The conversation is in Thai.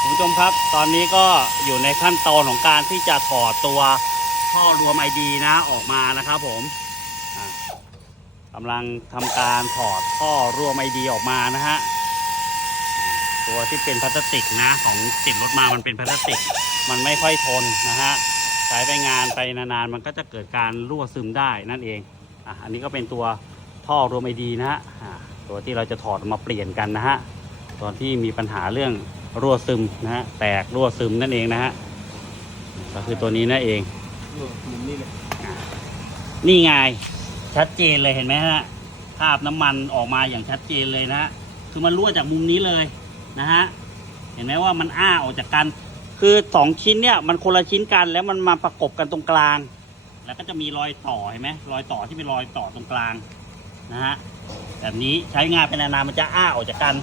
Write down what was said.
คุณผู้ชมครับตอนนี้ก็อยู่ในขั้นตอนของการที่จะถอดตัวท่อรวมไอดีนะออกมานะครับผมกำลังทำการถอดท่อรวมไอดีออกมานะฮะตัวที่เป็นพลาสติกนะของติดรถมามันเป็นพลาสติก มันไม่ค่อยทนนะฮะใช้ไปงานไปนานๆมันก็จะเกิดการรั่วซึมได้นั่นเองอะอันนี้ก็เป็นตัวท่อรวมไอดีนะฮะตัวที่เราจะถอดมาเปลี่ยนกันนะฮะตอนที่มีปัญหาเรื่อง รั่วซึมนะฮะแตกรั่วซึมนั่นเองนะฮะก็คือตัวนี้นั่นเองมุมนี้เลยนี่ไงชัดเจนเลยเห็นไหมฮะคราบน้ำมันออกมาอย่างชัดเจนเลยนะฮะคือมันรั่วจากมุมนี้เลยนะฮะเห็นไหมว่ามันอ้าออกจากกันคือสองชิ้นเนี่ยมันคนละชิ้นกันแล้วมันมาประกบกันตรงกลาง แล้วก็จะมีรอยต่อเห็นไหมรอยต่อที่เป็นรอยต่อตรงกลางนะฮะแบบนี้ใช้งานเป็นนานๆมันจะอ้าออกจากกัน